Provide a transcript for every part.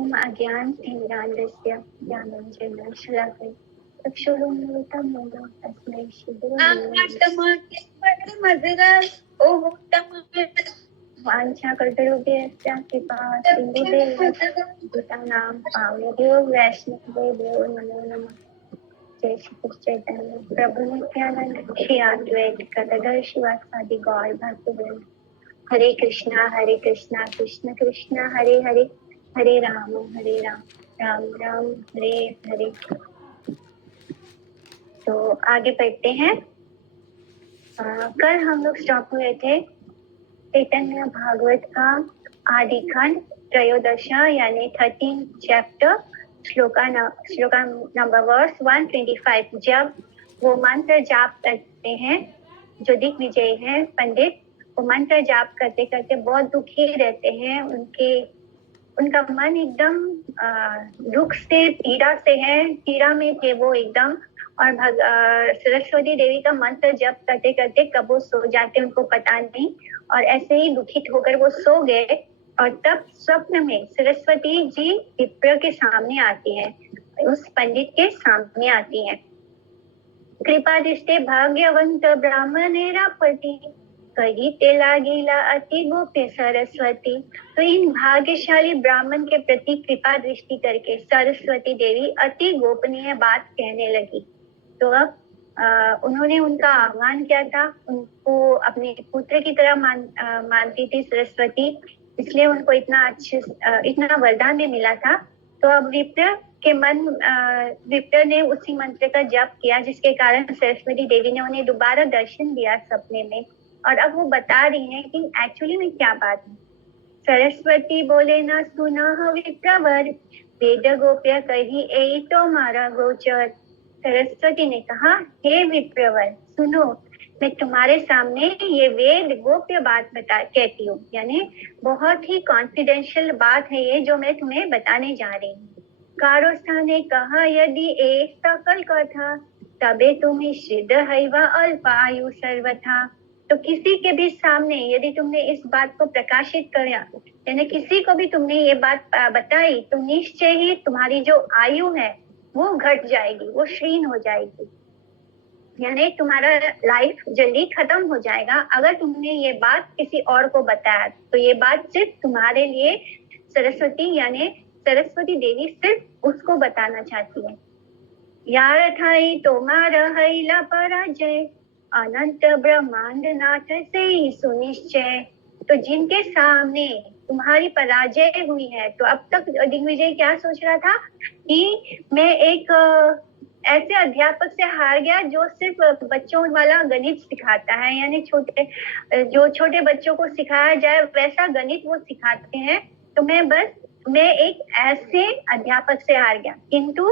ओम अज्ञानतिमिरान्धस्य ज्ञानाञ्जनं शलाकया चक्षुरुन्मिलितं येन तस्मै श्रीगुरवे वाञ्छाकल्पतरुभ्यश्च कृपासिन्धुभ्यः भूतानां पावनेभ्यो वैष्णवेभ्यो नमो नमः। जय श्री कृष्ण चैतन्य प्रभु नित्यानंद श्री अद्वैत गदाधर शिवासादि गौर भक्तवृंद। हरे कृष्णा कृष्ण कृष्ण हरे हरे, हरे राम राम राम हरे हरे। तो आगे बढ़ते हैं। कल हम लोग स्टॉप हुए थे चैतन्य भागवत का आदि खंड त्रयोदश यानी 13 चैप्टर श्लोका नंबर वर्स 125। जब वो मंत्र जाप करते हैं, जो दिग्विजय हैं पंडित, वो मंत्र जाप करते करते बहुत दुखी रहते हैं। उनका मन एकदम दुख से पीड़ा में थे वो एकदम। और सरस्वती देवी का मंत्र जप करते करते कब वो सो जाते उनको पता नहीं, और ऐसे ही दुखित होकर वो सो गए। और तब स्वप्न में सरस्वती जी विप्र के सामने आती है, उस पंडित के सामने आती है। कृपा दृष्टि भाग्यवंत ब्राह्मणेरा पति कही ते लागिला अति गोप्य सरस्वती। तो इन भाग्यशाली ब्राह्मण के प्रति कृपा दृष्टि करके सरस्वती देवी अति गोपनीय बात कहने लगी। तो अब उन्होंने उनका आह्वान किया था, उनको अपने पुत्र की तरह मानती थी सरस्वती, इसलिए उनको इतना वरदान भी मिला था। तो अब विप्र ने उसी मंत्र का जप किया, जिसके कारण सरस्वती देवी ने उन्हें दोबारा दर्शन दिया सपने में। और अब वो बता रही हैं कि एक्चुअली में क्या बात है। सरस्वती बोले ना सुना विप्रवर, वेद गोप्य कही ए तो मारा गोचर। सरस्वती ने कहा, हे विप्रवर सुनो, मैं तुम्हारे सामने ये वेद गोप्य बात कहती हूँ, यानी बहुत ही कॉन्फिडेंशियल बात है ये जो मैं तुम्हें बताने जा रही हूँ। कारोस्था ने कहा, यदि एक सकल कथा तबे तुम्हें श्रिद हैवा अल्पायु सर्वथा। तो किसी के भी सामने यदि तुमने इस बात को प्रकाशित किया, यानी किसी को भी तुमने ये बात बताई, तो निश्चय ही तुम्हारी जो आयु है वो घट जाएगी, वो क्षीण हो जाएगी, यानी तुम्हारा लाइफ जल्दी खत्म हो जाएगा। अगर तुमने ये बात किसी और को बताया तो ये बात सिर्फ तुम्हारे लिए सरस्वती यानी सरस्वती देवी सिर्फ उसको बताना चाहती है। यार थाई तोमार हैला पराजय अनंत ब्रह्मांड नाथ से सुनिश्चय। तो जिनके सामने तुम्हारी पराजय हुई है, तो अब तक दिग्विजय क्या सोच रहा था कि मैं एक ऐसे अध्यापक से हार गया जो सिर्फ बच्चों वाला गणित सिखाता है, यानी छोटे बच्चों को सिखाया जाए वैसा गणित वो सिखाते हैं। तो मैं एक ऐसे अध्यापक से हार गया। किंतु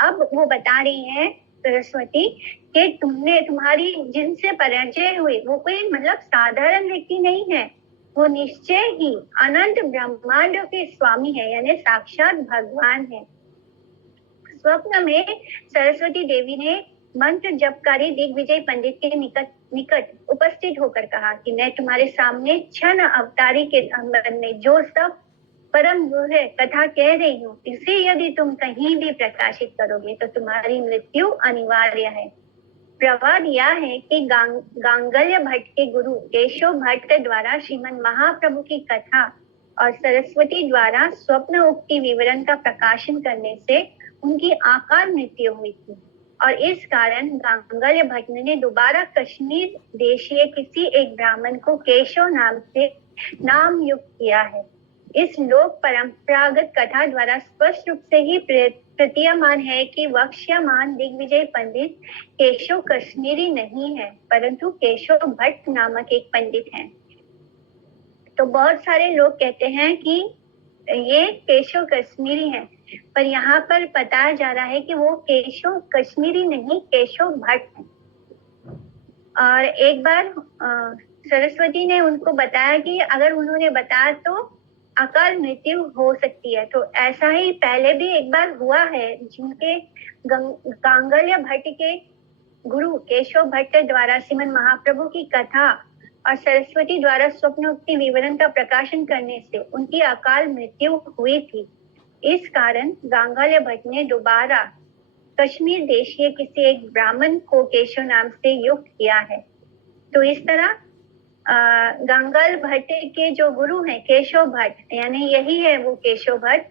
अब वो बता रही है सरस्वती कि तुम्हारी जिनसे पराजय हुई वो कोई मतलब साधारण व्यक्ति नहीं है, वो निश्चय ही अनंत ब्रह्मांड के स्वामी है, यानी साक्षात भगवान है। स्वप्न में सरस्वती देवी ने मंत्र जपकारी दिग्विजय पंडित के निकट उपस्थित होकर कहा कि मैं तुम्हारे सामने क्षण अवतारी के संबंध में जो सब परम गुह्य कथा कह रही हूँ, इसे यदि तुम कहीं भी प्रकाशित करोगे तो तुम्हारी मृत्यु अनिवार्य है। प्रवाद यह है कि गांगल्य भट्ट के गुरु केशव भट्ट द्वारा श्रीमन महाप्रभु की कथा और सरस्वती द्वारा स्वप्न उक्ति विवरण का प्रकाशन करने से उनकी आकाल मृत्यु हुई थी, और इस कारण गांगल्य भट्ट ने दोबारा कश्मीर देशीय किसी एक ब्राह्मण को केशव नाम से नाम युक्त किया है। इस लोक परंपरागत कथा द्वारा स्पष्ट रूप से ही प्रतीयमान है कि वक्ष्यमान दिग्विजय पंडित केशव कश्मीरी नहीं है, परंतु केशव भट्ट नामक एक पंडित हैं। तो बहुत सारे लोग कहते हैं कि ये केशव कश्मीरी हैं, पर यहाँ पर बताया जा रहा है कि वो केशव कश्मीरी नहीं, केशव भट्ट है। और एक बार सरस्वती ने उनको बताया कि अगर उन्होंने बताया तो अकाल मृत्यु हो सकती है। तो ऐसा ही पहले भी एक बार हुआ है, जिनके गांगल्य भट्ट के गुरु केशव भट्ट द्वारा श्रीमन महाप्रभु की कथा और सरस्वती द्वारा स्वप्नोक्ति विवरण का प्रकाशन करने से उनकी अकाल मृत्यु हुई थी। इस कारण गांगल्य भट्ट ने दोबारा कश्मीर देश के किसी एक ब्राह्मण को केशव नाम से युक्त किया है। तो इस तरह गंगल भट्ट के जो गुरु हैं केशव भट्ट, यानी यही है वो केशव भट्ट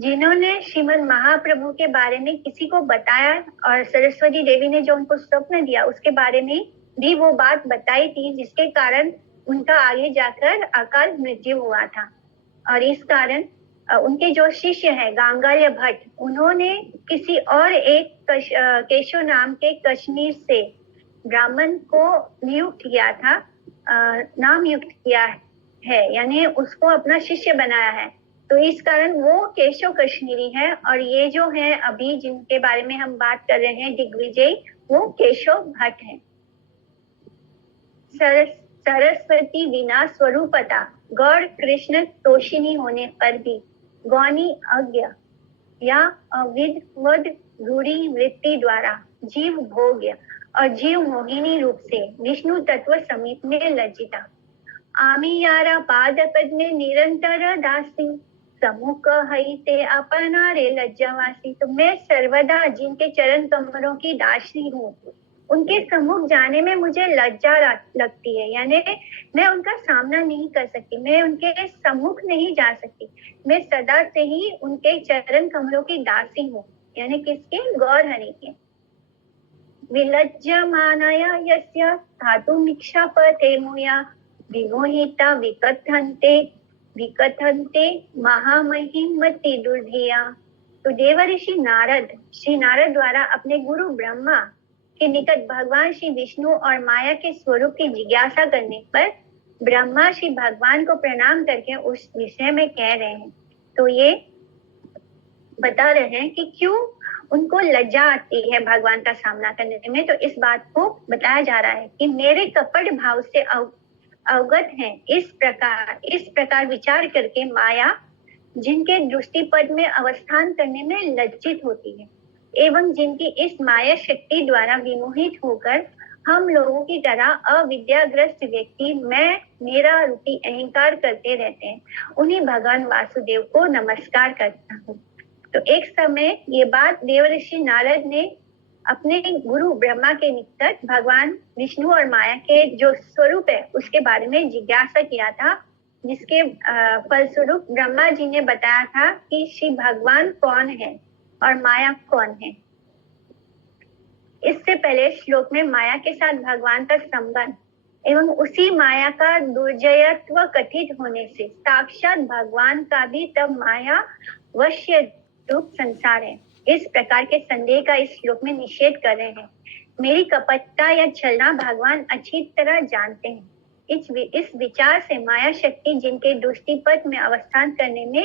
जिन्होंने श्रीमद महाप्रभु के बारे में किसी को बताया और सरस्वती देवी ने जो उनको स्वप्न दिया उसके बारे में भी वो बात बताई थी, जिसके कारण उनका आगे जाकर अकाल मृत्यु हुआ था। और इस कारण उनके जो शिष्य हैं गांगल्य भट्ट, उन्होंने किसी और एक केशव नाम के कश्मीर से ब्राह्मण को नियुक्त किया था, नाम युक्त किया है, यानी उसको अपना शिष्य बनाया है। तो इस कारण वो केशव कश्मीरी है और ये जो है अभी जिनके बारे में हम बात कर रहे हैं दिग्विजय, वो केशव भट्ट है। सरस्वती बिना स्वरूपता गौर कृष्ण तोषिनी होने पर भी गौनी अज्ञा या अविद्वद रूढ़ी वृत्ति द्वारा जीव भोग्य और जीव मोहिनी रूप से विष्णु तत्व समीप में लज्जिता। आमी यारा पाद पद में निरंतर दासी समुख हई ते अपना रे लज्जावासी। तो मैं सर्वदा जिनके चरण कमलों की दासी हूँ, उनके सम्मुख जाने में मुझे लज्जा लगती है, यानी मैं उनका सामना नहीं कर सकती, मैं उनके सम्मुख नहीं जा सकती। मैं सदा से ही उनके चरण कमलों की दासी हूँ, यानी किसके? गौर हरि के। विलज्जमानया यस्य धातुमिक्षापते मुया विमोहिता विकथन्ते महामहिमति दुर्धिया। तो देवर्षि नारद, श्री नारद द्वारा अपने गुरु ब्रह्मा के निकट भगवान श्री विष्णु और माया के स्वरूप की जिज्ञासा करने पर ब्रह्मा श्री भगवान को प्रणाम करके उस विषय में कह रहे हैं। तो ये बता रहे हैं कि क्यों उनको लज्जा आती है भगवान का सामना करने में। तो इस बात को बताया जा रहा है कि मेरे कपट भाव से अवगत हैं, इस प्रकार विचार करके माया जिनके दृष्टिपद में अवस्थान करने में लज्जित होती है एवं जिनकी इस माया शक्ति द्वारा विमोहित होकर हम लोगों की तरह अविद्याग्रस्त व्यक्ति मैं मेरा रूपी अहंकार करते रहते हैं, उन्हीं भगवान वासुदेव को नमस्कार करता हूँ। तो एक समय ये बात देवर्षि नारद ने अपने गुरु ब्रह्मा के निकट भगवान विष्णु और माया के जो स्वरूप है उसके बारे में जिज्ञासा किया था, जिसके फलस्वरूप ब्रह्मा जी ने बताया था कि श्री भगवान कौन है और माया कौन है। इससे पहले श्लोक में माया के साथ भगवान का संबंध एवं उसी माया का दुर्जयत्व कथित होने से साक्षात भगवान का भी तब माया वश्य रूप संसार है, इस प्रकार के संदेह का इस श्लोक में निषेध कर रहे हैं। मेरी कपटता या छलना भगवान अच्छी तरह जानते हैं। इस विचार से माया शक्ति जिनके दृष्टिपथ में अवस्थान करने में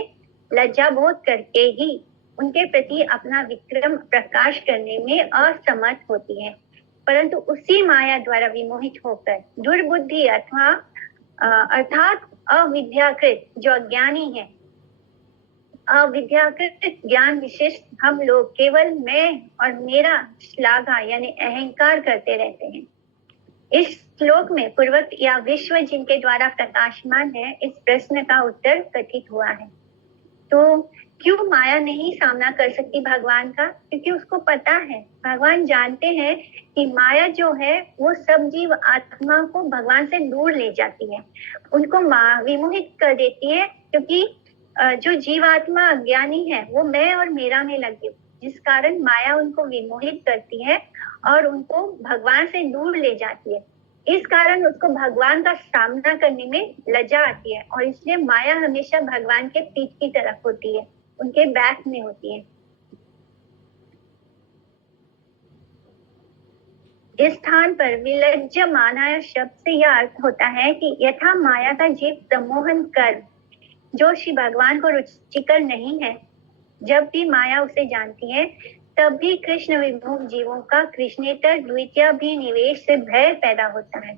लज्जा बोध करके ही उनके प्रति अपना विक्रम प्रकाश करने में असमर्थ होती है, परंतु उसी माया द्वारा विमोहित होकर दुर्बुद्धि अर्थात अविद्याकृत जो अज्ञानी है, अविद्याकृत ज्ञान विशिष्ट हम लोग केवल मैं और मेरा श्लाघा यानी अहंकार करते रहते हैं। इस श्लोक में पूर्वक या विश्व जिनके द्वारा प्रकाशमान है, इस प्रश्न का उत्तर कथित हुआ है। तो क्यों माया नहीं सामना कर सकती भगवान का? क्योंकि उसको पता है, भगवान जानते हैं कि माया जो है वो सब जीव आत्मा को भगवान से दूर ले जाती है, उनको विमोहित कर देती है, क्योंकि जो जीवात्मा अज्ञानी है वो मैं और मेरा में लगी, जिस कारण माया उनको विमोहित करती है और उनको भगवान से दूर ले जाती है। इस कारण उसको भगवान का सामना करने में लज्जा आती है और इसलिए माया हमेशा भगवान के पीठ की तरफ होती है, उनके बैक में होती है। इस स्थान पर विलज्ज माना शब्द से यह अर्थ होता है कि यथा माया का जीव सम्मोहन कर जो श्री भगवान को रुचिकर नहीं है, जब भी माया उसे जानती है तब भी कृष्ण विमुख जीवों का कृष्णेतर द्वितीयाभिनिवेश से भय पैदा होता है।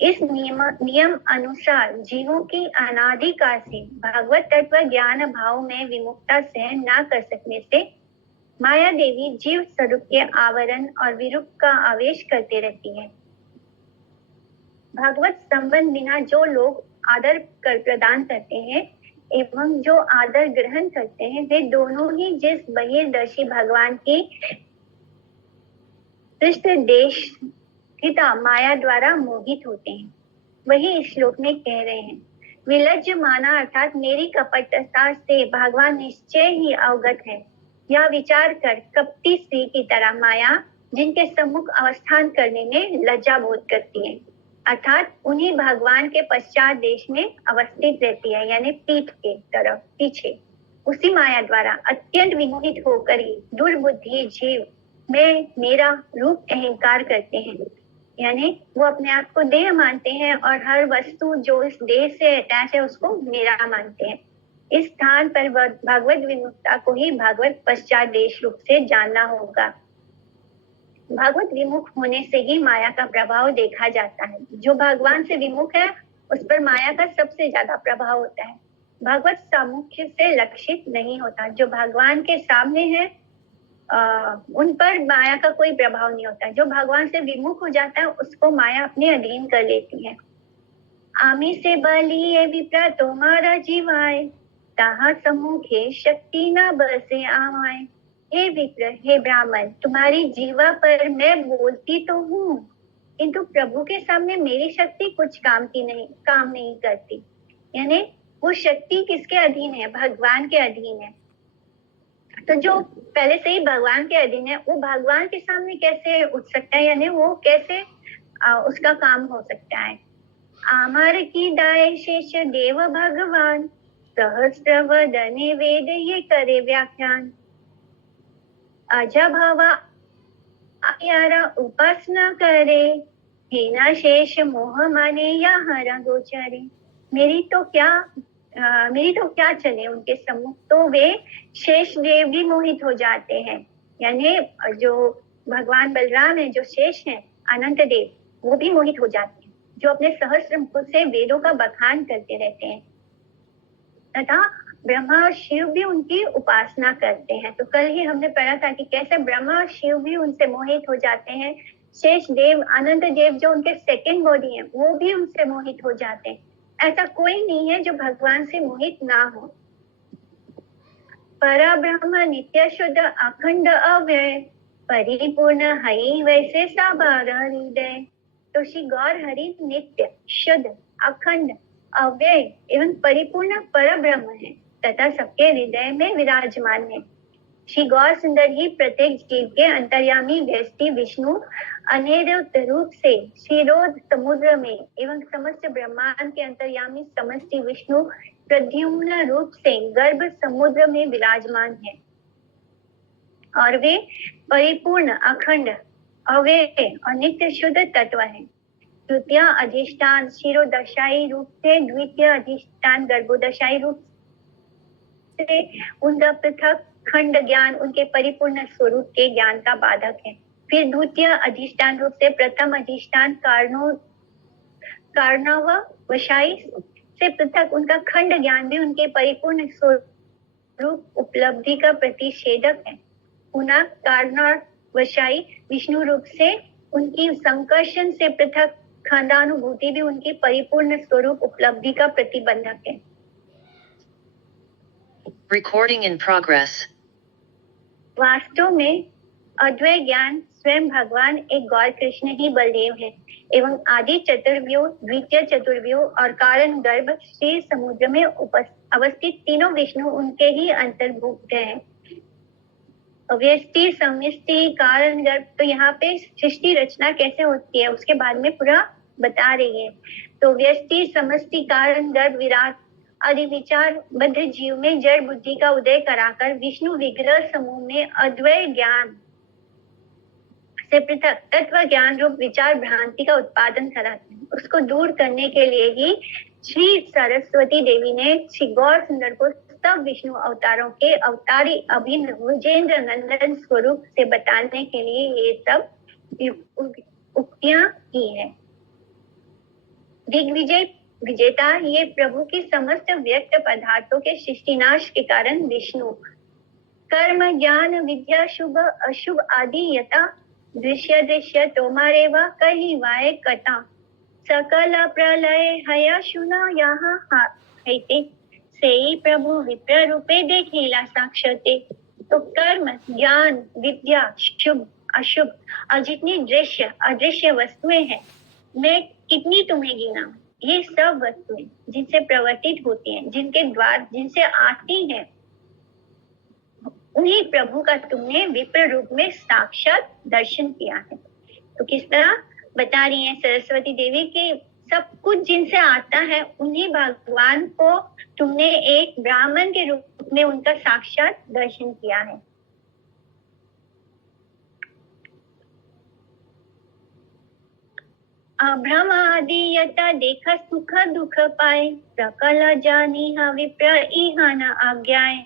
इस नियम अनुसार जीवों की अनादिकाल से भगवत तत्व ज्ञान भाव में विमुखता सहन न कर सकने से माया देवी जीव स्वरूप के आवरण और विरूप का आवेश करते रहती है। भगवत संबंध बिना जो लोग आदर कर प्रदान करते हैं एवं जो आदर ग्रहण करते हैं वे दोनों ही जिस बहिर्दर्शी भगवान की पृष्ठ देश पिता माया द्वारा मोहित होते हैं, वही इस श्लोक में कह रहे हैं। विलज्ज माना अर्थात मेरी कपटता से भगवान निश्चय ही अवगत है, यह विचार कर कपटी स्त्री की तरह माया जिनके सम्मुख अवस्थान करने में लज्जा बोध करती है, अर्थात उन्हीं भगवान के पश्चात देश में अवस्थित रहती है, यानी पीठ के तरफ पीछे, उसी माया द्वारा अत्यंत विमोहित होकर ही दुर्बुद्धि जीव में मेरा रूप अहंकार करते हैं, यानी वो अपने आप को देह मानते हैं और हर वस्तु जो इस देह से अटैच है उसको मेरा मानते हैं। इस स्थान पर भगवत विमुखता को ही भगवत पश्चात देश रूप से जानना होगा। भगवत विमुख होने से ही माया का प्रभाव देखा जाता है। जो भगवान से विमुख है उस पर माया का सबसे ज्यादा प्रभाव होता है। भगवत सामुख्य से लक्षित नहीं होता। जो भगवान के सामने है उन पर माया का कोई प्रभाव नहीं होता। जो भगवान से विमुख हो जाता है उसको माया अपने अधीन कर लेती है। आमी से बलिए विप्रा तुम्हारा जीवाय, ताहा सम्मुखे शक्ति न बसे आवाए। हे विप्र, हे ब्राह्मण, तुम्हारी जीवा पर मैं बोलती तो हूँ, किंतु प्रभु के सामने मेरी शक्ति कुछ काम नहीं करती। यानी वो शक्ति किसके अधीन है? भगवान के अधीन है। तो जो पहले से ही भगवान के अधीन है वो भगवान के सामने कैसे उठ सकता है, यानी वो कैसे उसका काम हो सकता है। आमर की दाय शेष देव भगवान, सहस्त्र वदने वेद ये करे व्याख्यान। अजभवा यारा उपासना करे, हेना शेष मोह माने या हरा गोचरे। मेरी तो क्या चले उनके सम्मुख, तो वे शेष देव भी मोहित हो जाते हैं। यानी जो भगवान बलराम है, जो शेष है अनंत देव, वो भी मोहित हो जाते हैं, जो अपने सहस्त्र मुख से वेदों का बखान करते रहते हैं। तथा ब्रह्मा और शिव भी उनकी उपासना करते हैं। तो कल ही हमने पढ़ा था कि कैसे ब्रह्मा और शिव भी उनसे मोहित हो जाते हैं। शेष देव, अनंत देव जो उनके सेकंड बॉडी है, वो भी उनसे मोहित हो जाते हैं। ऐसा कोई नहीं है जो भगवान से मोहित ना हो। परा ब्रह्म नित्य शुद्ध अखंड अव्यय, परिपूर्ण हरि वैसे साबार हृदय। तो श्री गौर हरि नित्य शुद्ध अखंड अव्यय एवं परिपूर्ण पर ब्रह्म है तथा सबके हृदय में विराजमान है। श्री गौर सुंदर ही प्रत्येक जीव के अंतर्यामी व्यष्टि विष्णु अनिरुद्ध रूप से क्षीरोद समुद्र में एवं समस्त ब्रह्मांड के अंतर्यामी समष्टि विष्णु प्रद्युम्न रूप से गर्भ समुद्र में विराजमान है और वे परिपूर्ण अखंड अव्यय और नित्य शुद्ध तत्व है। तृतीय अधिष्ठान क्षीरोदशाई रूप से, द्वितीय अधिष्ठान गर्भोदशाई रूप से उनका पृथक खंड ज्ञान उनके परिपूर्ण स्वरूप के ज्ञान का बाधक है। फिर द्वितीय अधिष्ठान रूप से प्रथम अधिष्ठान कार्णव वशाई से पृथक उनका खंड ज्ञान भी उनके परिपूर्ण स्वरूप उपलब्धि का प्रतिषेधक है। पुनः कार्णव वशाई विष्णु रूप से उनकी संकर्षण से पृथक खंडानुभूति भी उनकी परिपूर्ण स्वरूप उपलब्धि का प्रतिबंधक है। Recording in progress. वास्तव में अद्वैत ज्ञान स्वयं भगवान एक गौर कृष्ण ही बलदेव है एवं आदि चतुर्व्यूह, द्वितीय चतुर्व्यूह और कारण गर्भ श्री समुद्र में अवस्थित तीनों विष्णु उनके ही अंतर्भुक्त हैं। व्यष्टि, समिष्टि, कारण गर्भ, तो यहाँ पे सृष्टि रचना कैसे होती है उसके बारे में पूरा बता रही है। तो व्यष्टि, समष्टि, कारण गर्भ, विराट आदि विचार बद्ध जीव में जड़ बुद्धि का उदय कराकर विष्णु विग्रह समूह में अद्वैत ज्ञान से पृथक तत्व ज्ञान रूप विचार भ्रांति का उत्पादन कराते हैं। उसको दूर करने के लिए ही श्री सरस्वती देवी ने श्री गौर सुंदर को सब विष्णु अवतारों के अवतारी अभिन्न विजेंद्र नंदन स्वरूप से बताने के लिए ये सब उक्तियां की है। दिग्विजय विजेता ये प्रभु की समस्त व्यक्त पदार्थों के सृष्टिनाश के कारण विष्णु, कर्म ज्ञान विद्या शुभ अशुभ आदि यथा दृश्य तोमारे व कही वाय कथा सकल प्रलय हया शुना यहाँ से ही प्रभु विप्र रूपे देखिला साक्षाते। तो कर्म, ज्ञान, विद्या, शुभ, अशुभ और जितनी दृश्य अदृश्य वस्तुएं हैं, मैं कितनी तुम्हें गिना, ये सब वस्तुएं जिनसे प्रवर्तित होती हैं, जिनके द्वार जिनसे आती हैं, उन्हीं प्रभु का तुमने विप्र रूप में साक्षात दर्शन किया है। तो किस तरह बता रही है सरस्वती देवी कि सब कुछ जिनसे आता है उन्हीं भगवान को तुमने एक ब्राह्मण के रूप में उनका साक्षात दर्शन किया है। अभ्रम आदि यथा देखा सुख दुख पाए, सकल जानी विप्र इहा न आज्ञाए।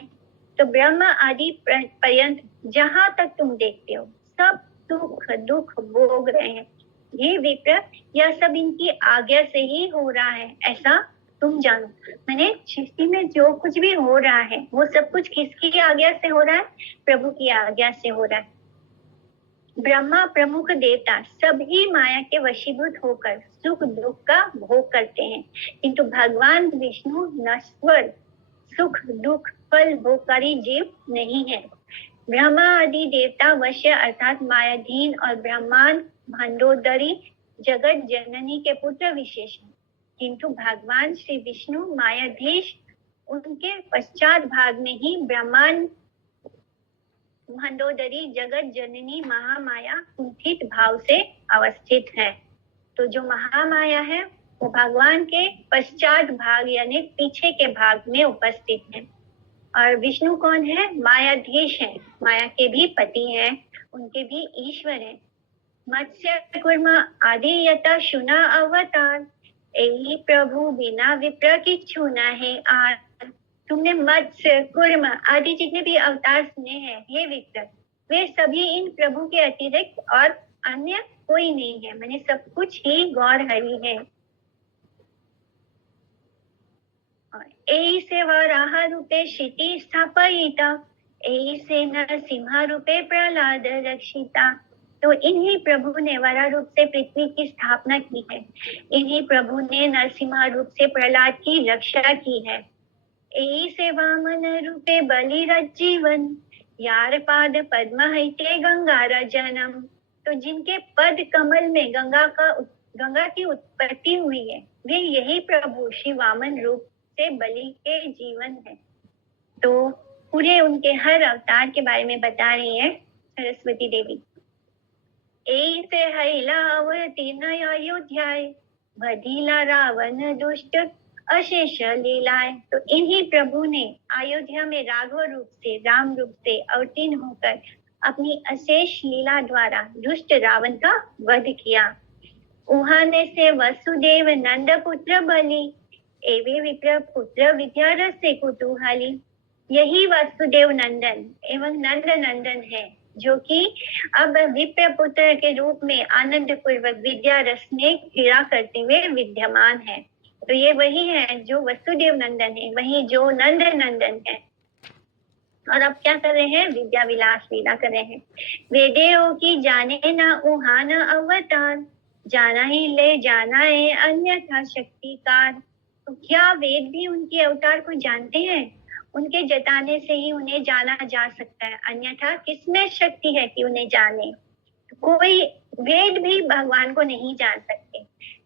तो ब्रह्म आदि पर्यंत जहां तक तुम देखते हो सब सुख दुख भोग रहे हैं, ये विप्र यह सब इनकी आज्ञा से ही हो रहा है, ऐसा तुम जानो। मैंने सृष्टि में जो कुछ भी हो रहा है वो सब कुछ किसकी आज्ञा से हो रहा है? प्रभु की आज्ञा से हो रहा है। ब्रह्मा प्रमुख देवता सभी माया के वशीभूत होकर सुख दुख का भोग करते हैं, किंतु भगवान विष्णु नश्वर सुख दुख फल भोगकारी जीव नहीं है। ब्रह्मा आदि देवता वश्य अर्थात मायाधीन और ब्रह्मांड भंडोदरी जगत जननी के पुत्र विशेष हैं, किंतु भगवान श्री विष्णु मायाधीश उनके पश्चात भाग में ही ब्रह्मांड भंडोदरी जगत जननी महामाया कुंठित भाव से अवस्थित है। तो जो महामाया है वो भगवान के पश्चात भाग यानी पीछे के भाग में उपस्थित है। और विष्णु कौन है? मायाधीश है, माया के भी पति हैं, उनके भी ईश्वर हैं। मत्स्य कूर्म आदि यथा शुना अवतार, यही प्रभु बिना विप्र की छूना है आर। तुमने मत्स्य कूर्म आदि जितने भी अवतार सुने हैं हे विप्र, वे सभी इन प्रभु के अतिरिक्त और अन्य कोई नहीं है, मैंने सब कुछ ही गौर हरि है। एही से वराह रूपे क्षिति स्थापयिता, एही से नरसिंह रूपे प्रहलाद रक्षिता। तो इन्हीं प्रभु ने वराह रूप से पृथ्वी की स्थापना की है, इन्हीं प्रभु ने नरसिंह रूप से प्रहलाद की रक्षा की है। एही से वामन रूपे बलिरज्जीवन, यार पाद पद्म हईते गंगा जन्म। तो जिनके पद कमल में गंगा की उत्पत्ति हुई है, वे यही प्रभु श्री वामन रूप से बलि के जीवन है। तो पूरे उनके हर अवतार के बारे में बता रही है सरस्वती देवी। एही से हैला अवतीर्ण अयोध्याय, बधिला रावण दुष्ट अशेष लीलाएं। तो इन्हीं प्रभु ने अयोध्या में राघव रूप से राम रूप से अवतीर्ण होकर अपनी अशेष लीला द्वारा दुष्ट रावण का वध किया। उहाने से वसुदेव नंद पुत्र बलि, एवे विप्र पुत्र विद्यारस से कुतूहली। यही वसुदेव नंदन एवं नंद नंदन है जो कि अब विप्र पुत्र के रूप में आनंद पूर्वक विद्या रस में क्रीड़ा करते हुए विद्यमान है। तो ये वही है जो वसुदेव नंदन है, वही जो नंद नंदन है। और अब क्या कर रहे हैं? विद्या विलास लीला कर रहे हैं। वेदेओ की जाने ना उहान अवतार, जाना ही ले जाना है अन्यथा शक्तिकार। तो क्या वेद भी उनके अवतार को जानते हैं? उनके जताने से ही उन्हें जाना जा सकता है, अन्यथा किसमें शक्ति है कि उन्हें जाने? कोई वेद भी भगवान को नहीं जान सकते,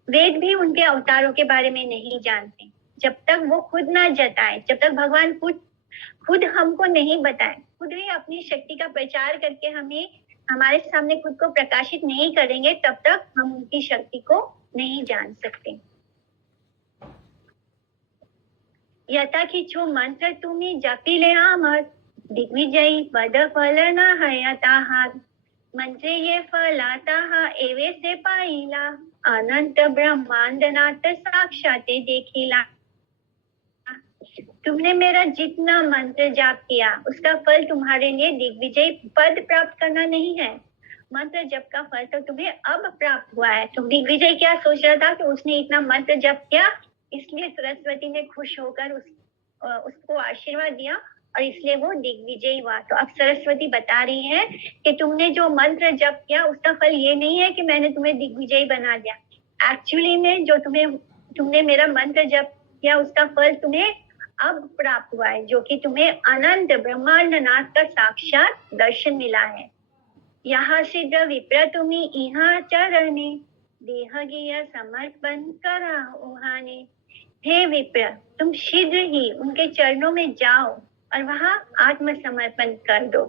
वेद भी उनके अवतारों के बारे में नहीं जानते। जब तक वो खुद ना जताए, जब तक भगवान खुद हमको नहीं बताए, खुद ही अपनी शक्ति का प्रचार करके हमें हमारे सामने खुद को प्रकाशित नहीं करेंगे, तब तक हम उनकी शक्ति को नहीं जान सकते। यथा किछु मंत्र तुम्ही जपिले आमर, दिग्विजयी पद फल न हयता हार। मंत्र ये फलाता हा एवे से पाईला, अनंत ब्रह्मांड नाथ साक्षाते देखिला। तुमने मेरा जितना मंत्र जाप किया उसका फल तुम्हारे लिए दिग्विजय पद प्राप्त करना नहीं है। मंत्र जप का फल तो तुम्हें अब प्राप्त हुआ है। तुम दिग्विजय क्या सोच रहा था कि उसने इतना मंत्र जप किया, इसलिए सरस्वती ने खुश होकर उसको आशीर्वाद दिया और इसलिए वो दिग्विजय हुआ। तो अब सरस्वती बता रही है कि तुमने जो मंत्र जप किया उसका फल ये नहीं है कि मैंने तुम्हें दिग्विजय बना दिया। एक्चुअली में जो तुमने मेरा मंत्र जप किया उसका फल तुम्हें अब प्राप्त हुआ है, जो कि तुम्हें अनंत ब्रह्मांड नाथ का साक्षात दर्शन मिला है। यहाँ शीघ्र विप्र तुम्ही इहा चरणे देह गिय समर्पण करा उहाने। हे विप्र, तुम शीघ्र ही उनके चरणों में जाओ और वहां आत्मसमर्पण कर दो।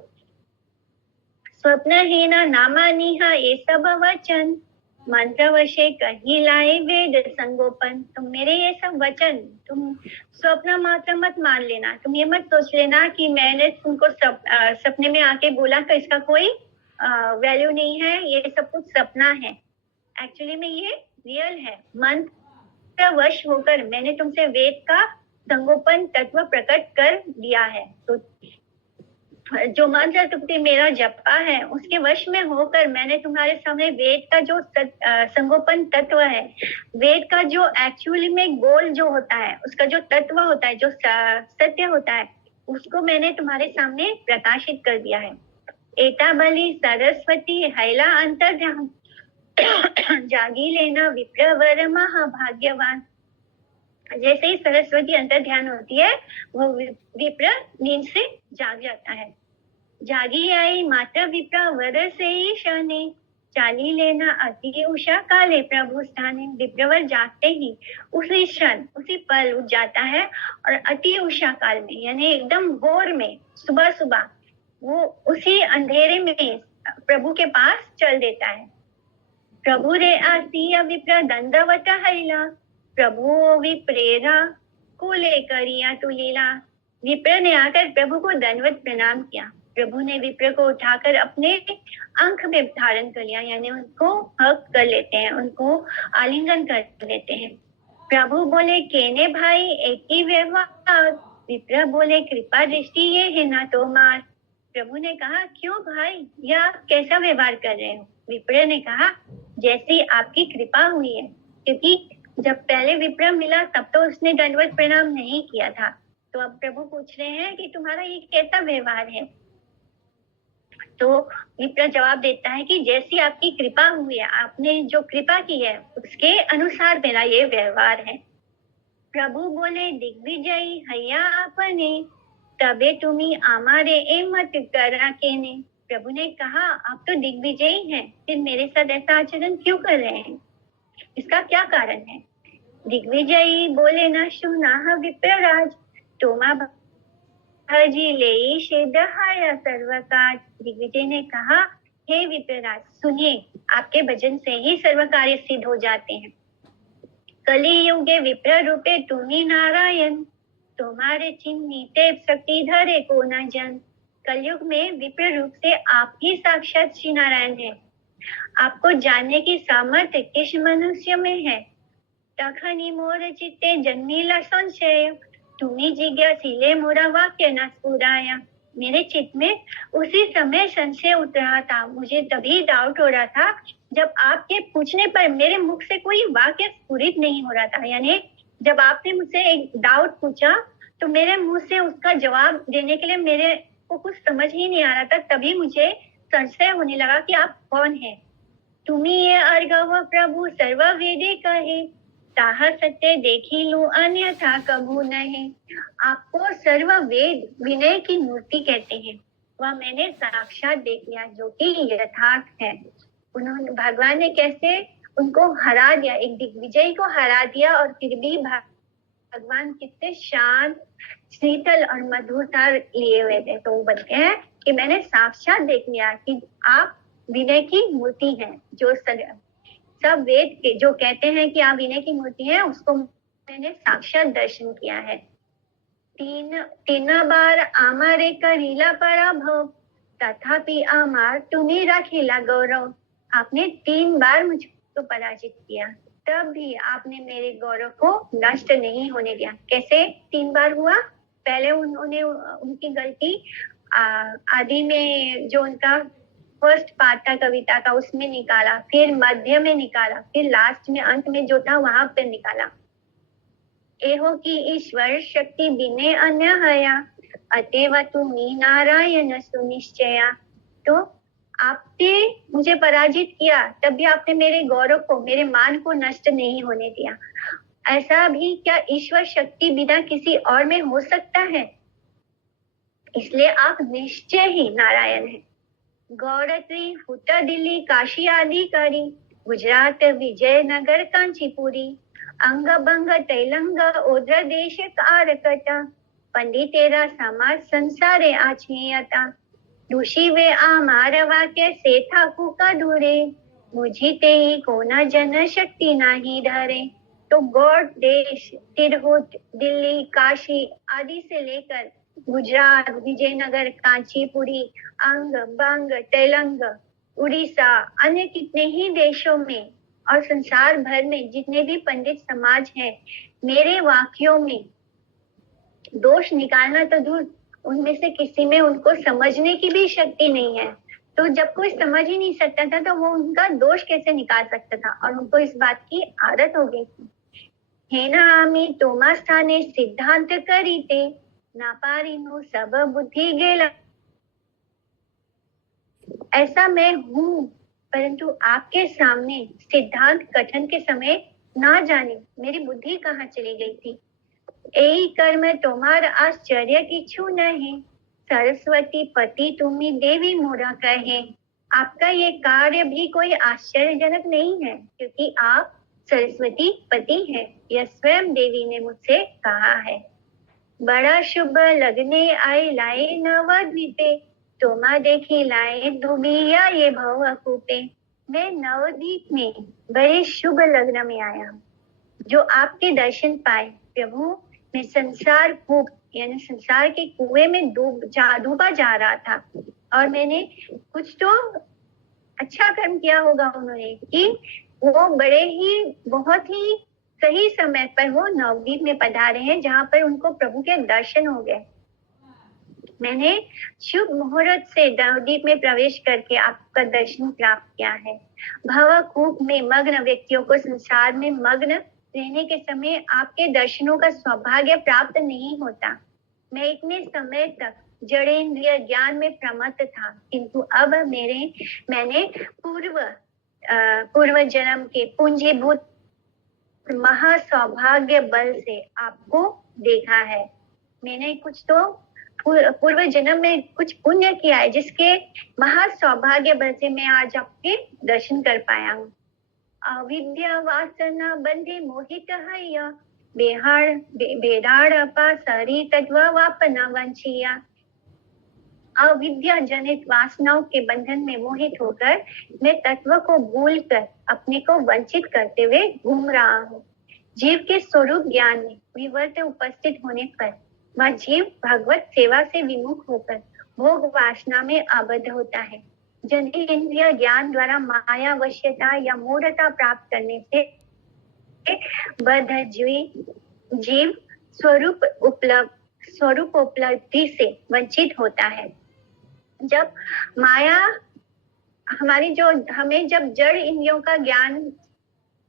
स्वप्नहीन नामानिहा ये सब वचन मंत्र वशे कही लाए वेद संगोपन। तुम मेरे ये सब वचन तुम स्वप्न मात्र मत मान लेना। तुम ये मत सोच लेना कि मैंने तुमको सपने में आके बोला तो इसका कोई वैल्यू नहीं है, ये सब कुछ सपना है। एक्चुअली में ये रियल है। मंत्र वश होकर मैंने तुमसे वेद का संगोपन तत्व प्रकट कर दिया है। तो जो मंत्र तुमने मेरा जपा है उसके वश में होकर मैंने तुम्हारे सामने वेद का जो संगोपन तत्व है, वेद का जो एक्चुअली में गोल जो होता है, उसका जो तत्व होता है, जो सत्य होता है, उसको मैंने तुम्हारे सामने प्रकाशित कर दिया है। एता बलि सरस्वती हैला अंतर जागी लेना विप्रवर महाभाग्यवान। जैसे ही सरस्वती अंतर ध्यान होती है वो विप्र नींद से जाग जाता है। जागी आई माता विप्र वर से ही शने चाली लेना अति उषा काले प्रभु स्थाने। विप्रवर जागते ही उसी क्षण उसी पल उठ जाता है और अति उषा काल में यानी एकदम भोर में सुबह सुबह वो उसी अंधेरे में प्रभु के पास चल देता है। प्रभु रे आसिया विप्र दंडवत हैला प्रभु विप्रेरा को लेकर तू लीला। विप्र ने आकर प्रभु को दंडवत प्रणाम किया। प्रभु ने विप्र को उठाकर अपने अंक में धारण कर लिया, यानी उनको हक कर लेते हैं, उनको आलिंगन कर लेते हैं। प्रभु बोले केने भाई एक ही व्यवहार। विप्र बोले कृपा दृष्टि ये है ना तो मार। प्रभु ने कहा क्यों भाई, यह आप कैसा व्यवहार कर रहे हो। विप्र ने कहा जैसी आपकी कृपा हुई है, क्योंकि जब पहले विप्र मिला तब तो उसने दंडवत प्रणाम नहीं किया था। तो अब प्रभु पूछ रहे हैं कि तुम्हारा ये कैसा व्यवहार है। तो विप्र जवाब देता है कि जैसी आपकी कृपा हुई है, आपने जो कृपा की है उसके अनुसार मेरा ये व्यवहार है। प्रभु बोले दिग्विजयी हैया आपने तबे तुम्ही आमारे ए मत करा केने। प्रभु ने कहा आप तो दिग्विजयी हैं, फिर मेरे साथ ऐसा आचरण क्यों कर रहे हैं, इसका क्या कारण है। दिग्विजयी बोले न सुना विप्रराज तोमा भजी ले शेदहाया सर्वकाज। दिग्विजय ने कहा हे विप्रराज सुनिए, आपके भजन से ही सर्व कार्य सिद्ध हो जाते हैं। कली युगे विप्र रूपे तुम्ही नारायण तुम्हारे चिन्हिते शक्ति धरे को न जन। कलयुग में विप्र रूप से आप ही साक्षात श्री नारायण है। आपको जानने की सामर्थ्य किस मनुष्य में है। तखनी मोर चित्ते जन्मीला संशय तुम्ही जिज्ञासीले मोरा वाक्य न स्फुराया। मेरे चित्त में उसी समय संशय उतरा था, मुझे तभी डाउट हो रहा था जब आपके पूछने पर मेरे मुख से कोई वाक्य स्फुरित नहीं हो रहा था। यानी जब आपने मुझसे एक डाउट पूछा तो मेरे मुंह से उसका जवाब देने के लिए मेरे को कुछ समझ ही नहीं आ रहा था, तभी मुझे संशय होने लगा कि आप कौन है। तुम्ही ये अर्घव प्रभु सर्व वेदे कहे ताहा सत्य देखी लू अन्यथा कभू नहीं। आपको सर्व वेद विनय की मूर्ति कहते हैं, वह मैंने साक्षात देख लिया जो कि यथार्थ है। उन्होंने भगवान ने कैसे उनको हरा दिया, एक दिग्विजय को हरा दिया, और फिर भी भगवान कितने शांत शीतल और मधुरता लिए हुए थे। तो वो बोलते हैं कि मैंने साक्षात देख लिया कि आप विनय की मूर्ति हैं। जो सब वेद के जो कहते हैं कि आप विनय की मूर्ति हैं, उसको मैंने साक्षात दर्शन किया है। तीन बार आमारे करीला पराभव तथापि आमार तुम्ही रखीला गौरव। आपने 3 बार मुझको पराजित किया, तब भी आपने मेरे गौरव को नष्ट नहीं होने दिया। कैसे 3 बार हुआ। पहले उन्होंने उनकी गलती आदि में जो उनका फर्स्ट पार्ट था कविता का उसमें निकाला, फिर मध्य में निकाला, फिर लास्ट में अंत में जो था वहां पर निकाला। एहो की ईश्वर शक्ति बिने अन्य हया अतएव तुम्ही नारायण सुनिश्चया। तो आपने मुझे पराजित किया, तब भी आपने मेरे गौरव को, मेरे मान को नष्ट नहीं होने दिया। ऐसा भी क्या ईश्वर शक्ति बिना किसी और में हो सकता है? इसलिए आप निश्चय ही नारायण हैं। गौरत्री, उत्तर दिल्ली, काशी आदि करी, गुजरात, विजयनगर, कांचीपुरी, अंग बंग, तेलंग, ओद्र देश कारकटा, पंडितेरा समाज संसारे आचमीयता, ऋषि वे आ मारवा के सेठा कुका दूरे, मुझी ते ही कोना जन शक्ति नाही धरे। तो गौड़ देश, तिरहुत, दिल्ली, काशी आदि से लेकर गुजरात, विजयनगर, कांचीपुरी, अंग बंग, तेलंग, उड़ीसा, अन्य कितने ही देशों में और संसार भर में जितने भी पंडित समाज हैं, मेरे वाक्यों में दोष निकालना तो दूर, उनमें से किसी में उनको समझने की भी शक्ति नहीं है। तो जब कोई समझ ही नहीं सकता था तो वो उनका दोष कैसे निकाल सकता था? और उनको इस बात की आदत हो गई थी। हेना आमी तोमा स्थाने सिद्धांत करीते, नापारीनो सब बुद्धि गेला। ऐसा मैं हूँ, परंतु आपके सामने सिद्धांत कथन के समय ना जाने मेरी बुद्धि कहाँ चली गई थी। यही कर्म तुम्हारा आश्चर्य किछु नहीं, सरस्वती पति तुम्ही देवी मोरा कहे। आपका ये कार्य भी कोई आश्चर्यजनक नहीं है, क्योंकि आप सरस्वती पति हैं, यह स्वयं देवी ने मुझसे कहा है। बड़ा शुभ लगने आए लाए नवद्वीपे, तोमा देखी लाए दुबिया ये भव कूपे। मैं नवद्वीप में बड़े शुभ लग्न में आया हूँ, जो आपके दर्शन पाए। प्रभु, मैं संसार कूप यानी संसार के कुएं में डूबा जा रहा था, और मैंने कुछ तो अच्छा कर्म किया होगा उन्होंने कि वो बड़े ही बहुत ही सही समय पर वो नवद्वीप में पधारे हैं, जहाँ पर उनको प्रभु के दर्शन हो गए। मैंने शुभ मुहूर्त से नवद्वीप में प्रवेश करके आपका दर्शन प्राप्त किया है। भवकूप में मग्न व्यक्तियों को संसार में मग्न रहने के समय आपके दर्शनों का सौभाग्य प्राप्त नहीं होता। मैं इतने समय तक जड़ेंद्रिय ज्ञान में प्रमत्त था, किंतु अब मैंने पूर्व जन्म के पूंजीभूत महासौभाग्य बल से आपको देखा है। मैंने कुछ तो पूर्व जन्म में कुछ पुण्य किया है, जिसके महासौभाग्य बल से मैं आज आपके दर्शन कर पाया हूँ। अविद्या वासना बंधे मोहित हय्या, बेराड़ अपासरी तत्व वापना वंचिया। अविद्या जनित वासनाओं के बंधन में मोहित होकर मैं तत्व को भूलकर अपने को वंचित करते हुए घूम रहा हूँ। जीव के स्वरूप ज्ञान में विवर्त उपस्थित होने पर वह जीव भगवत सेवा से विमुख होकर भोग वासना में आबद्ध होता है। जनेंद्रिय ज्ञान द्वारा माया वश्यता या मूढ़ता प्राप्त करने से बद्ध जीव स्वरूप उपलब्धि से वंचित होता है। जब माया हमें जब जड़ इंद्रियों का ज्ञान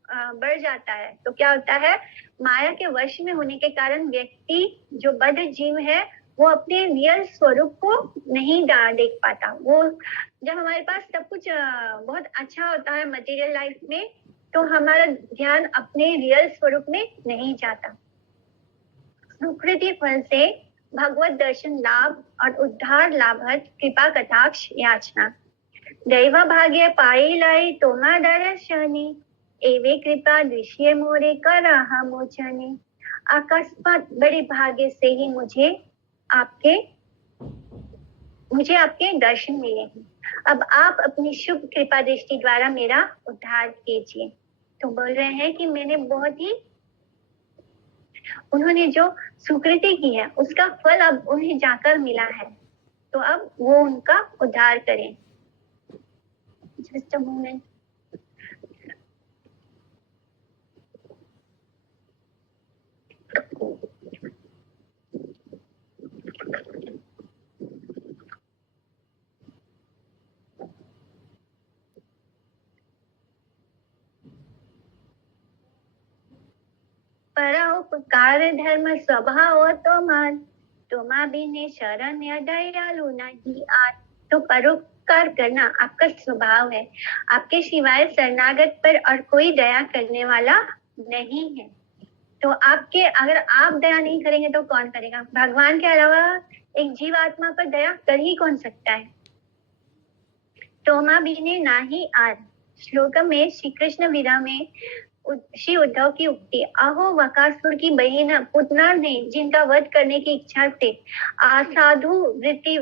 बढ़ जाता है तो क्या होता है, माया के वश में होने के कारण व्यक्ति जो बद्ध जीव है वो अपने रियल स्वरूप को नहीं देख पाता। वो जब हमारे पास सब कुछ बहुत अच्छा होता है मटेरियल लाइफ में, तो हमारा ध्यान अपने रियल स्वरूप में नहीं जाता। सुकृति फल से भगवत दर्शन लाभ और उद्धार लाभत कृपा कटाक्ष याचना। दैव भाग्य पाई लाई तोमा दर्शनी, एवे कृपा दृश्य मोरे करा मोचने। अकस्मात बड़े भाग्य से ही मुझे आपके दर्शन मिले हैं। अब आप अपनी शुभ कृपा दृष्टि द्वारा मेरा उद्धार कीजिए। तो बोल रहे हैं कि मैंने बहुत ही उन्होंने जो सुकृति की है उसका फल अब उन्हें जाकर मिला है, तो अब वो उनका उद्धार करें। Just a moment. परोपकार धर्म स्वभाव तोमा बिने शरण्य दयालु नहीं आत। तो परोपकार करना आपका स्वभाव है, आपके सिवाय शरणागत पर और कोई दया करने वाला नहीं है। तो आपके अगर आप दया नहीं करेंगे तो कौन करेगा? भगवान के अलावा एक जीवात्मा पर दया कर ही कौन सकता है? तोमा बिने नाही आर श्लोक में श्री कृष्ण वीरा में श्री उद्धव की उक्ति, अहो वकासुर की बहिन पुतना ने जिनका वध करने की इच्छा से असाधु वृत्ति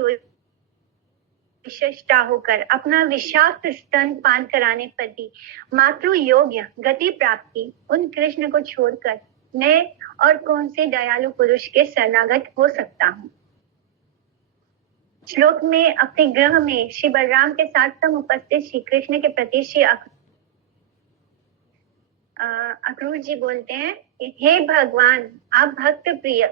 विशिष्टा होकर अपना विषाक्त स्तन पान कराने पर भी मातृ योग्य गति प्राप्ति उन कृष्ण को छोड़कर मैं और कौन से दयालु पुरुष के शरणागत हो सकता हूँ। श्लोक में अपने ग्रह में श्री बलराम के साथ सम उपस्थित श्री कृष्ण के प्रति श्री अक्रूर जी बोलते हैं कि हे भगवान, आप भक्त प्रिय,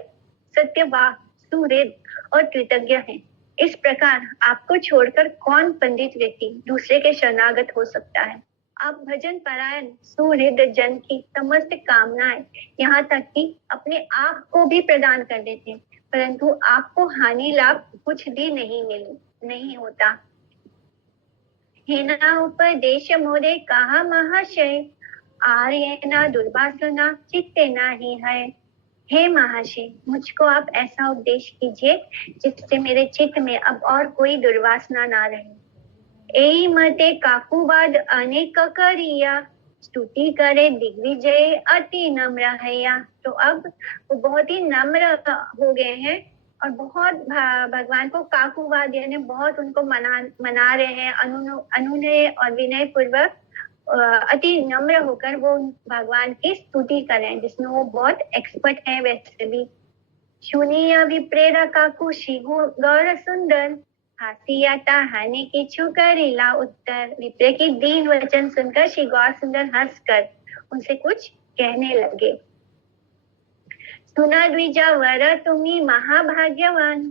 सत्यवाह, सुहृद और कृतज्ञ हैं। इस प्रकार आपको छोड़कर कौन पंडित व्यक्ति दूसरे के शरणागत हो सकता है? आप भजन परायण सुहृद जन की समस्त कामनाएं यहाँ तक कि अपने आप को भी प्रदान कर देते हैं, परंतु आपको हानि लाभ कुछ भी नहीं होता। हेना उपदेश मोरे कहा महाशय, आर्यना दुर्वासना चित्ते नाही है। हे महाशय, मुझको आप ऐसा उपदेश कीजिए जिससे मेरे चित्त में अब और कोई दुर्वासना ना रहे। एई मते काकुवाद अनेक करिया, स्तुति करे दिग्विजय अति नम्र हैया। तो अब वो बहुत ही नम्र हो गए हैं और बहुत भगवान को काकुवाद यानी बहुत उनको मना रहे हैं, अनुनय और विनय पूर्वक अति नम्र होकर वो भगवान की स्तुति कर रहे हैं, जिसमें वो बहुत एक्सपर्ट है। वैसे भी सुनिया विप्रेरा काकू शिहु गौर सुंदर, हासियाता हाने की छुकरीला उत्तर। विप्र की दीन वचन सुनकर श्री गौर सुंदर हंसकर उनसे कुछ कहने लगे। सुना द्विजा वर तुम्ही महाभाग्यवान,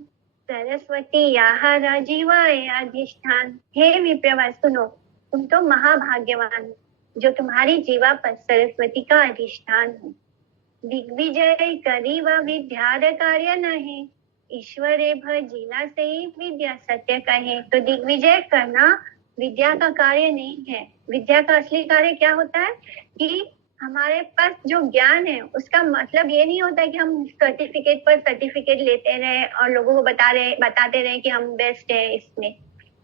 सरस्वती यहाँ राजीवाय अधिष्ठान। हे विप्रवर सुनो, तुम तो महाभाग्यवान जो तुम्हारी जीवा पर सरस्वती का अधिष्ठान है। दिग्विजय करी व विद्यार कार्य नहीं, ईश्वरे भजिला से विद्या सत्य कहे। तो दिग्विजय करना विद्या का कार्य नहीं है। विद्या का असली कार्य क्या होता है कि हमारे पास जो ज्ञान है उसका मतलब ये नहीं होता कि हम सर्टिफिकेट पर सर्टिफिकेट लेते रहे और लोगों को बताते रहे कि हम बेस्ट है इसमें।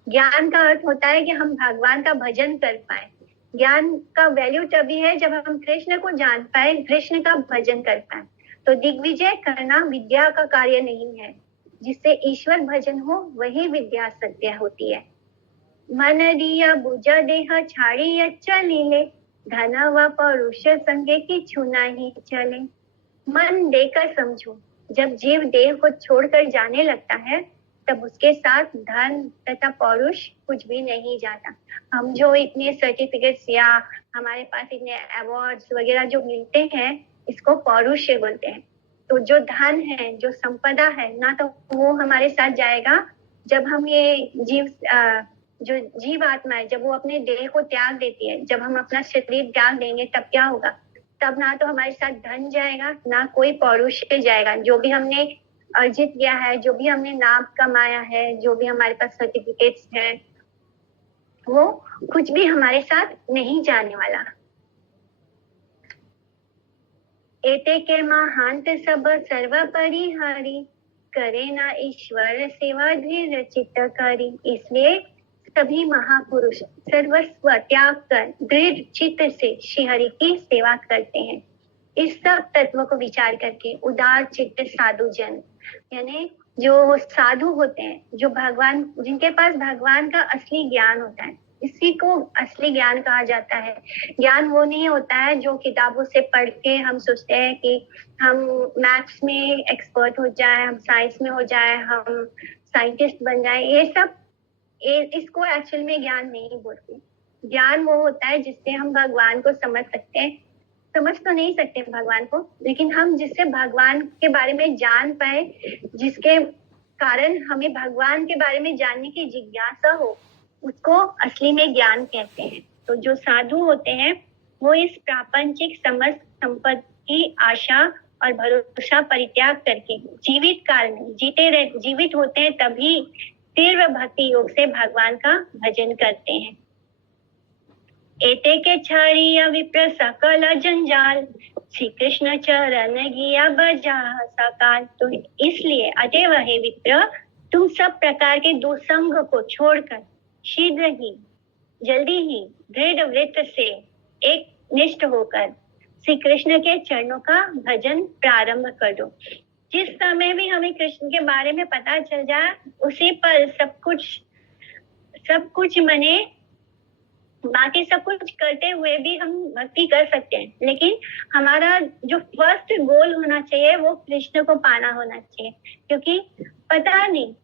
ज्ञान का अर्थ होता है कि हम भगवान का भजन कर पाए। ज्ञान का वैल्यू तभी है जब हम कृष्ण को जान पाए, कृष्ण का भजन कर पाए। तो दिग्विजय करना विद्या का कार्य नहीं है, जिससे ईश्वर भजन हो वही विद्या सत्य होती है। मन दिया बुझा देह छाड़ी चलीले, धन व पौरुष संगे की छूना ही चले। मन देकर समझो, जब जीव देह को छोड़कर जाने लगता है तब उसके साथ धन तथा पौरुष कुछ भी नहीं जाता। हम जो इतने सर्टिफिकेट्स या हमारे पास इतने अवार्ड्स वगैरह जो मिलते हैं, इसको पौरुष बोलते हैं। तो जो धन है, जो संपदा है ना, तो वो हमारे साथ जाएगा जब हम ये जो जीव आत्मा है, जब वो अपने देह को त्याग देती है, जब हम अपना शरीर त्याग देंगे तब क्या होगा? तब ना तो हमारे साथ धन जाएगा, ना कोई पौरुष जाएगा। जो भी हमने अर्जित किया है, जो भी हमने नाम कमाया है, जो भी हमारे पास सर्टिफिकेट्स हैं, वो कुछ भी हमारे साथ नहीं जाने वाला। एते के महांत सब सर्व परिहारी, करे ना ईश्वर सेवा धीर चित्त करी। इसलिए सभी महापुरुष सर्वस्व त्याग कर दृढ़ चित्त से श्री हरि की सेवा करते हैं। इस सब तत्व को विचार करके उदार चित्त साधु जन, यानी जो साधु होते हैं, जो भगवान, जिनके पास भगवान का असली ज्ञान होता है, इसी को असली ज्ञान कहा जाता है। ज्ञान वो नहीं होता है जो किताबों से पढ़ के हम सोचते हैं कि हम मैथ्स में एक्सपर्ट हो जाए, हम साइंस में हो जाए, हम साइंटिस्ट बन जाए। ये सब इसको एक्चुअल में ज्ञान नहीं बोलते। ज्ञान वो होता है जिससे हम भगवान को समझ सकते हैं। समझ तो नहीं सकते भगवान को, लेकिन हम जिससे भगवान के बारे में जान पाए, जिसके कारण हमें भगवान के बारे में जानने की जिज्ञासा हो, उसको असली में ज्ञान कहते हैं। तो जो साधु होते हैं वो इस प्रापंचिक समस्त संपत्ति आशा और भरोसा परित्याग करके जीवित काल में जीवित होते हैं, तभी तीव्र भक्ति योग से भगवान का भजन करते हैं। एते के छाड़िया विप्र सकल जंजाल, श्री कृष्ण चरण गिया बजा सकाल। तो इसलिए अतएव हे विप्र, तुम सब प्रकार के दुसंग को छोड़कर शीघ्र ही, जल्दी ही, दृढ़ व्रत से एक निष्ठ होकर श्री कृष्ण के चरणों का भजन प्रारंभ कर दो। जिस समय भी हमें कृष्ण के बारे में पता चल जाए, उसी पर सब कुछ मने बाकी सब कुछ करते हुए भी हम भक्ति कर सकते हैं, लेकिन हमारा जो फर्स्ट गोल होना चाहिए वो कृष्ण को पाना होना चाहिए। क्योंकि पता नहीं,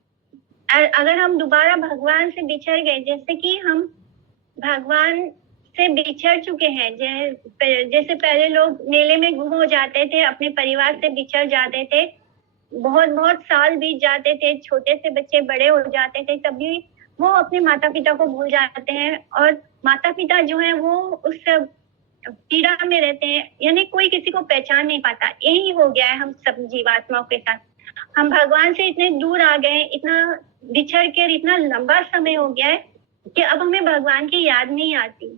अगर हम दोबारा भगवान से बिछड़ गए, जैसे कि हम भगवान से बिछड़ चुके हैं, जैसे पहले लोग मेले में गुम हो जाते थे, अपने परिवार से बिछड़ जाते थे, बहुत बहुत साल बीत जाते थे, छोटे से बच्चे बड़े हो जाते थे, तभी वो अपने माता पिता को भूल जाते हैं। और माता पिता जो है वो उस पीड़ा में रहते हैं, यानी कोई किसी को पहचान नहीं पाता। यही हो गया है हम सब जीवात्माओं के साथ। हम भगवान से इतने दूर आ गए, इतना बिछड़ कर इतना लंबा समय हो गया है कि अब हमें भगवान की याद नहीं आती।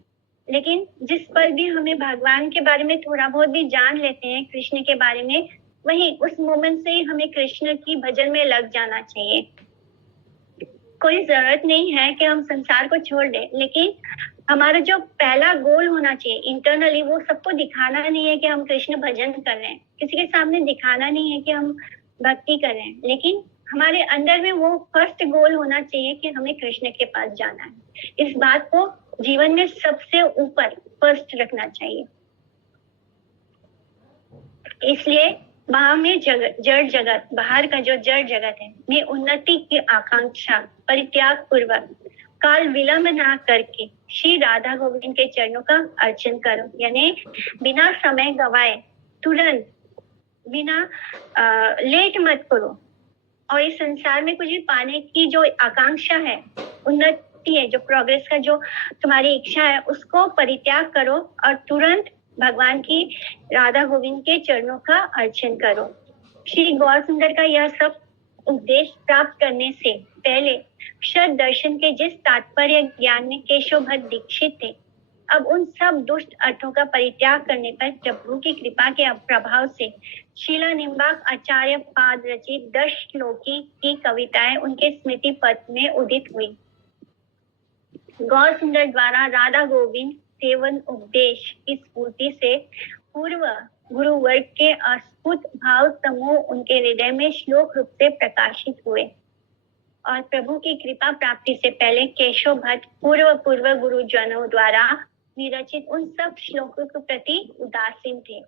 लेकिन जिस पर भी हमें भगवान के बारे में थोड़ा बहुत भी जान लेते हैं, कृष्ण के बारे में, वही उस मोमेंट से ही हमें कृष्ण की भजन में लग जाना चाहिए। कोई जरूरत नहीं है कि हम संसार को छोड़ दें, लेकिन हमारा जो पहला गोल होना चाहिए इंटरनली, वो सबको दिखाना नहीं है कि हम कृष्ण भजन कर रहे हैं, किसी के सामने दिखाना नहीं है कि हम भक्ति कर रहे हैं, लेकिन हमारे अंदर में वो फर्स्ट गोल होना चाहिए कि हमें कृष्ण के पास जाना है। इस बात को जीवन में सबसे ऊपर फर्स्ट रखना चाहिए। इसलिए बाहर में जड़ जगत, बाहर का जो जड़ जगत है, में उन्नति की आकांक्षा परित्याग पूर्वक काल विलंब ना करके श्री राधा गोविंद के चरणों का अर्चन करो। यानी बिना समय गवाए, तुरंत, बिना लेट मत करो। और इस संसार में कुछ भी पाने की जो आकांक्षा है, उन्नति है, जो प्रोग्रेस का जो तुम्हारी इच्छा है, उसको परित्याग करो और तुरंत भगवान की राधा गोविंद के चरणों का अर्चन करो। श्री गौर सुंदर का यह सब उपदेश प्राप्त करने से पहले क्षर दर्शन के जिस तात्पर्य ज्ञान में केशव भट्ट दीक्षित थे, अब उन सब दुष्ट अर्थों का परित्याग करने पर प्रभु की कृपा के प्रभाव से शीला निम्बाक आचार्य पाद रचित 10 श्लोकी की कविताएं उनके स्मृति पथ में उदित हुई। गौर सुंदर द्वारा राधा गोविंद सेवन उपदेश की स्फूर्ति से पूर्व गुरु वर्ग के अस्फुट भाव समूह उनके हृदय में श्लोक रूप से प्रकाशित हुए। और प्रभु की कृपा प्राप्ति से पहले केशव भट्ट पूर्व गुरुजनों द्वारा विरचित उन सब श्लोकों के प्रति उदासीन थे,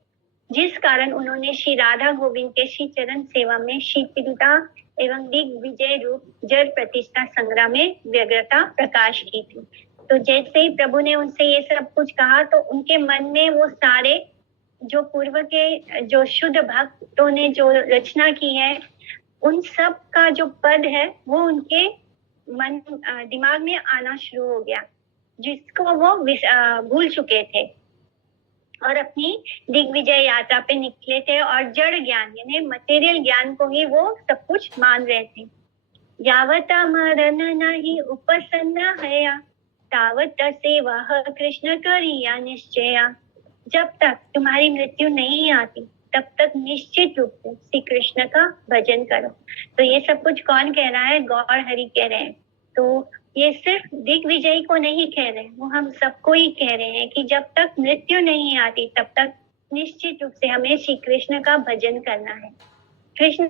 जिस कारण उन्होंने श्री राधा गोविंद के श्री चरण सेवा में शीतलता एवं दिग्विजय रूप जड़ प्रतिष्ठा संग्राम में व्यग्रता प्रकाश की थी। तो जैसे ही प्रभु ने उनसे ये सब कुछ कहा, तो उनके मन में वो सारे जो पूर्व के जो शुद्ध भक्तों ने जो रचना की है, उन सब का जो पद है वो उनके मन दिमाग में आना शुरू हो गया, जिसको वो भूल चुके थे और अपनी दिग्विजय यात्रा पे निकले थे और जड़ ज्ञान यानी मटेरियल ज्ञान को ही वो सब कुछ मान रहे थे। यावता मरण नहीं उपसन्ना हया, तावत सेवा कृष्ण करिया निश्चया। जब तक तुम्हारी मृत्यु नहीं आती, तब तक निश्चित रूप से श्री कृष्ण का भजन करो। तो ये सब कुछ कौन कह रहा है? गौर हरि कह रहे हैं। तो ये सिर्फ दिग्विजयी को नहीं कह रहे, वो हम सबको ही कह रहे हैं कि जब तक मृत्यु नहीं आती, तब तक निश्चित रूप से हमें श्री कृष्ण का भजन करना है। कृष्ण